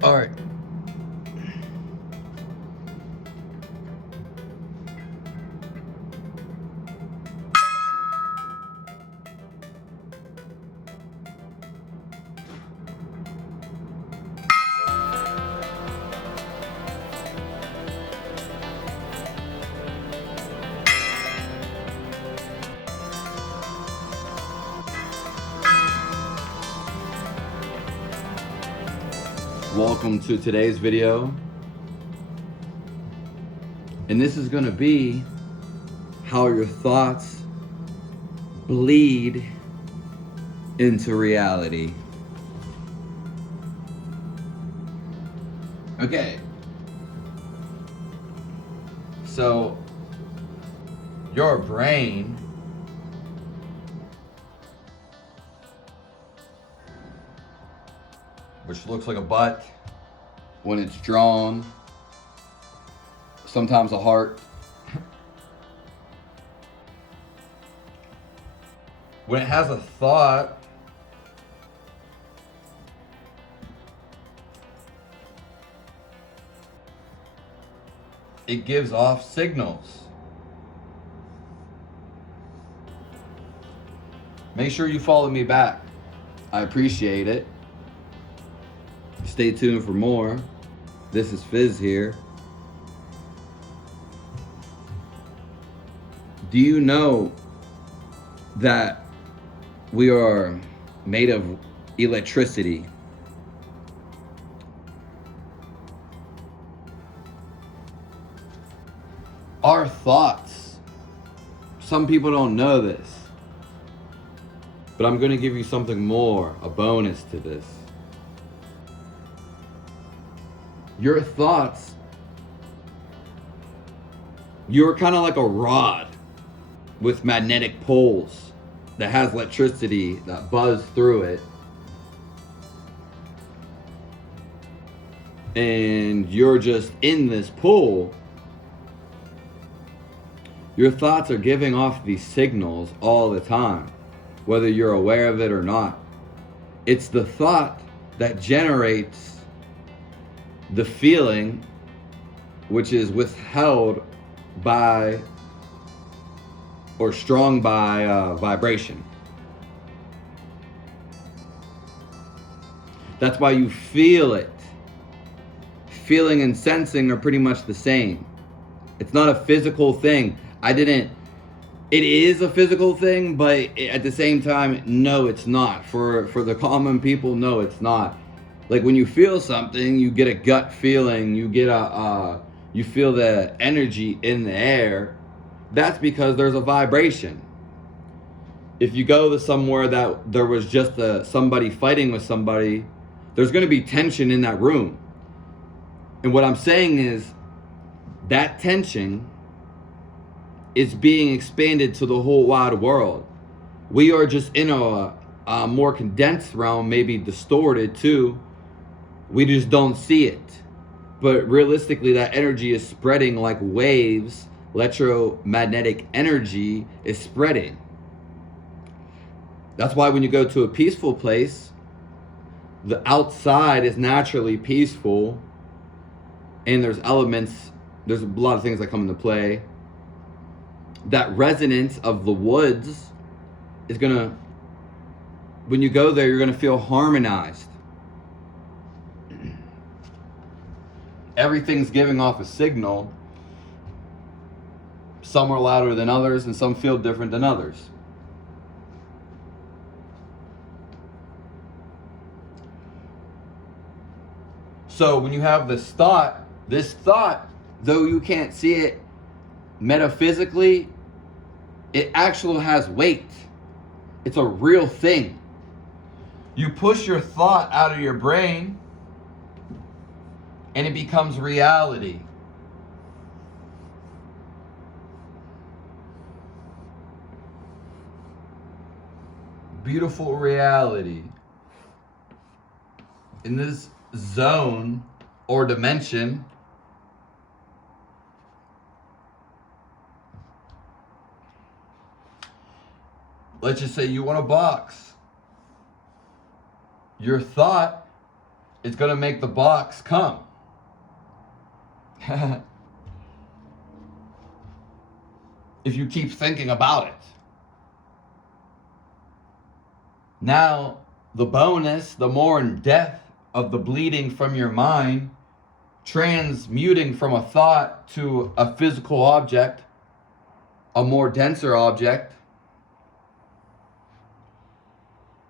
All right. Welcome to today's video. And this is going to be how your thoughts bleed into reality. Okay. So, your brain which looks like a butt when it's drawn, sometimes a heart. When it has a thought, it gives off signals. Make sure you follow me back. I appreciate it. Stay tuned for more. This is Fizz here. Do you know that we are made of electricity? Our thoughts, some people don't know this, but I'm going to give you something more, a bonus to this. Your thoughts, you're kind of like a rod with magnetic poles that has electricity that buzz through it. And you're just in this pool. Your thoughts are giving off these signals all the time, whether you're aware of it or not. It's the thought that generates the feeling, which is withheld by or strong by vibration. That's why you feel it. Feeling and sensing are pretty much the same. It's not a physical thing. It is a physical thing, but at the same time, no, it's not. For the common people, no, it's not. Like when you feel something, you get a gut feeling, you feel the energy in the air. That's because there's a vibration. If you go to somewhere that there was just somebody fighting with somebody, there's going to be tension in that room. And what I'm saying is that tension is being expanded to the whole wide world. We are just in a more condensed realm, maybe distorted too. We just don't see it. But realistically, that energy is spreading like waves. Electromagnetic energy is spreading. That's why when you go to a peaceful place, the outside is naturally peaceful. And there's a lot of things that come into play. That resonance of the woods is when you go there, you're gonna feel harmonized. Everything's giving off a signal. Some are louder than others, and some feel different than others. So when you have this thought, though you can't see it metaphysically, it actually has weight. It's a real thing. You push your thought out of your brain, and it becomes reality. Beautiful reality. In this zone or dimension, let's just say you want a box. Your thought it's going to make the box come. If you keep thinking about it. Now, the bonus, the more in depth of the bleeding from your mind, transmuting from a thought to a physical object, a more denser object,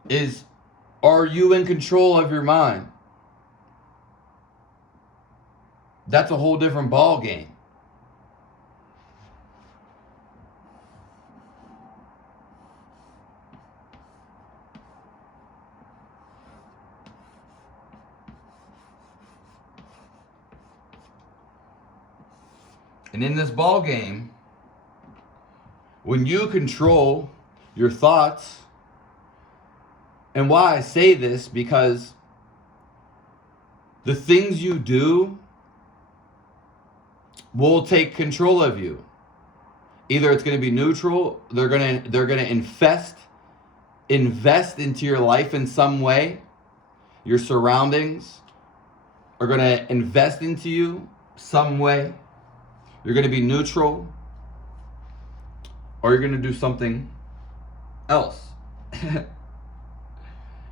is, are you in control of your mind? That's a whole different ball game. And in this ball game, when you control your thoughts, and why I say this, because the things you do will take control of you. Either it's going to be neutral, they're going to invest into your life in some way. Your surroundings are going to invest into you some way. You're going to be neutral, or you're going to do something else.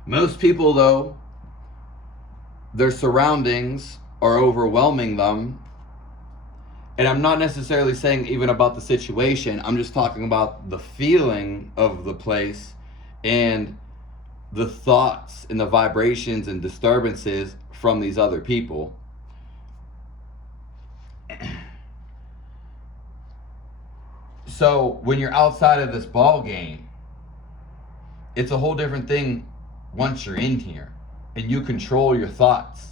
Most people, though, their surroundings are overwhelming them. And I'm not necessarily saying even about the situation. I'm just talking about the feeling of the place and the thoughts and the vibrations and disturbances from these other people. So when you're outside of this ball game, it's a whole different thing once you're in here and you control your thoughts,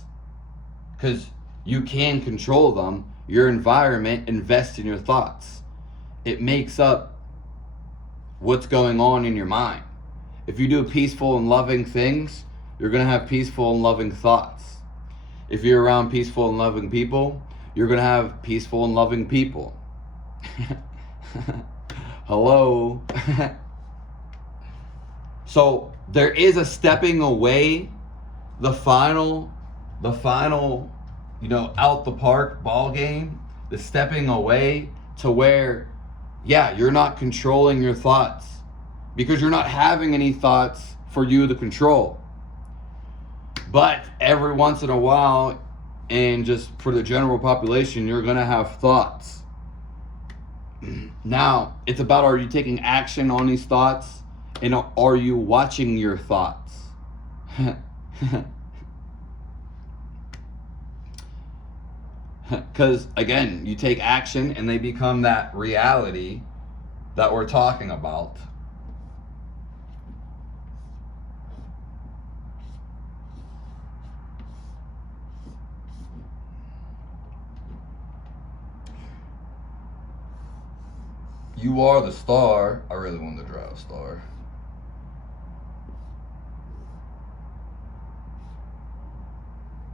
because you can control them. Your environment invests in your thoughts. It makes up what's going on in your mind. If you do peaceful and loving things, you're going to have peaceful and loving thoughts. If you're around peaceful and loving people, you're going to have peaceful and loving people. Hello. So there is a stepping away, the final, out the park ball game, the stepping away to where, you're not controlling your thoughts, because you're not having any thoughts for you to control. But every once in a while, and just for the general population, you're going to have thoughts. Now, it's about, are you taking action on these thoughts? And are you watching your thoughts? Because, again, you take action and they become that reality that we're talking about. You are the star. I really wanted to draw a star.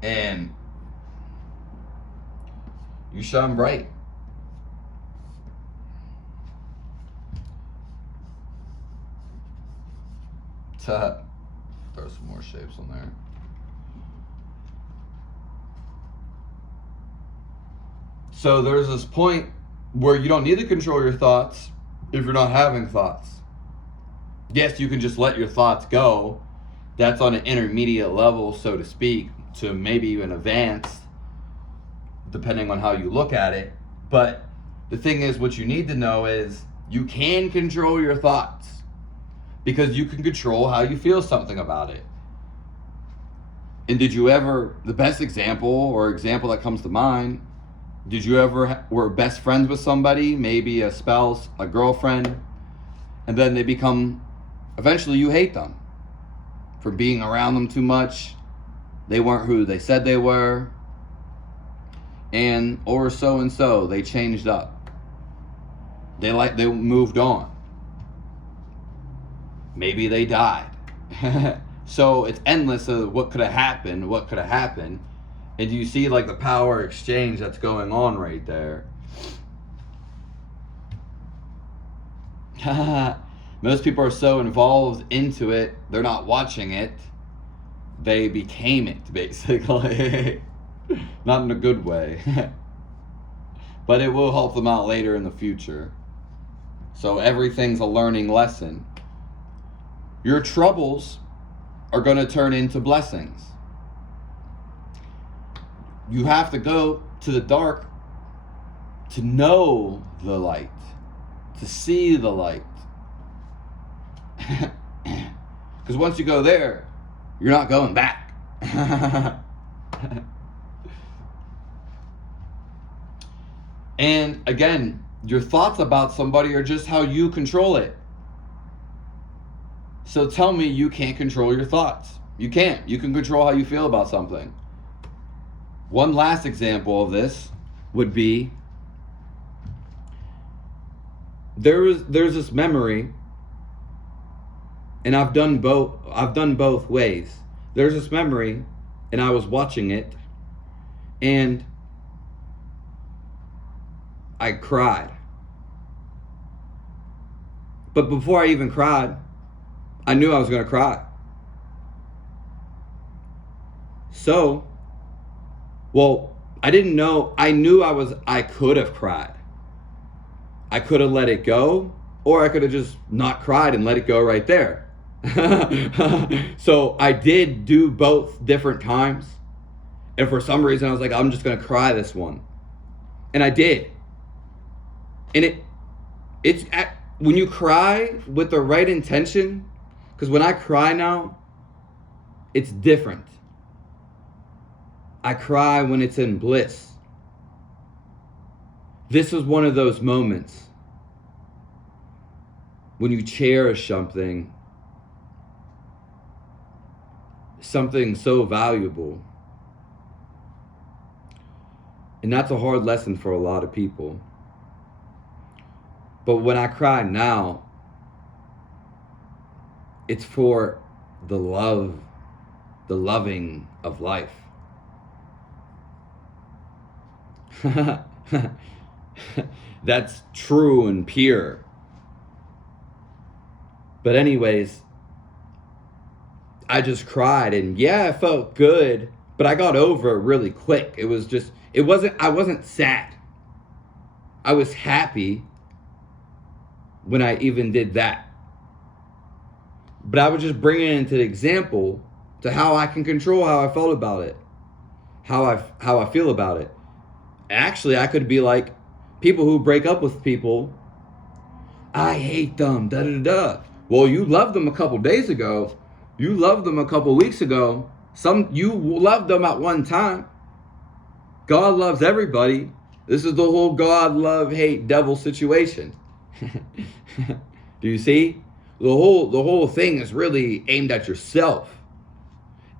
And you shine bright. Throw some more shapes on there. So there's this point where you don't need to control your thoughts if you're not having thoughts. Yes, you can just let your thoughts go. That's on an intermediate level, so to speak, to maybe even advanced, depending on how you look at it. But the thing is, what you need to know is you can control your thoughts, because you can control how you feel something about it. And did you ever, the best example or example that comes to mind, did you ever were best friends with somebody, maybe a spouse, a girlfriend, and then they become, eventually you hate them for being around them too much? They weren't who they said they were, or so and so, they changed up. They moved on. Maybe they died. So it's endless of what could have happened. And you see like the power exchange that's going on right there. Most people are so involved into it, they're not watching it. they became it, basically. Not in a good way. But it will help them out later in the future. So everything's a learning lesson. Your troubles are going to turn into blessings. You have to go to the dark to know the light, to see the light. Because once you go there, you're not going back. And again, your thoughts about somebody are just how you control it. So tell me you can't control your thoughts. You can't. You can control how you feel about something. One last example of this would be there's this memory, and I've done both ways. There's this memory, and I was watching it, and I cried. But before I even cried, I knew I was going to cry. So, well, I didn't know. I knew I could have cried. I could have let it go, or I could have just not cried and let it go right there. So I did do both different times. And for some reason, I was like, I'm just going to cry this one. And I did. And it's when you cry with the right intention, because when I cry now, it's different. I cry when it's in bliss. This was one of those moments when you cherish something so valuable. And that's a hard lesson for a lot of people. But when I cry now, it's for the loving of life. That's true and pure. But anyways, I just cried, and yeah, I felt good, but I got over it really quick. I wasn't sad. I was happy when I even did that. But I was just bringing it into the example to how I can control how I felt about it, how I feel about it. Actually, I could be like people who break up with people. I hate them, da da da. Well, you loved them a couple days ago. You loved them a couple weeks ago. You loved them at one time. God loves everybody. This is the whole God, love, hate, devil situation. Do you see? The whole thing is really aimed at yourself.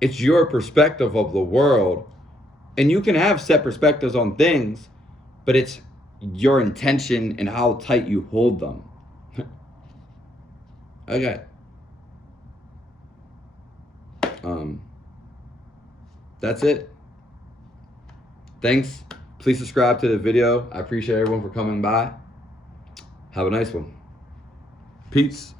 It's your perspective of the world. And you can have set perspectives on things, but it's your intention and how tight you hold them. Okay. That's it. Thanks. Please subscribe to the video. I appreciate everyone for coming by. Have a nice one. Peace.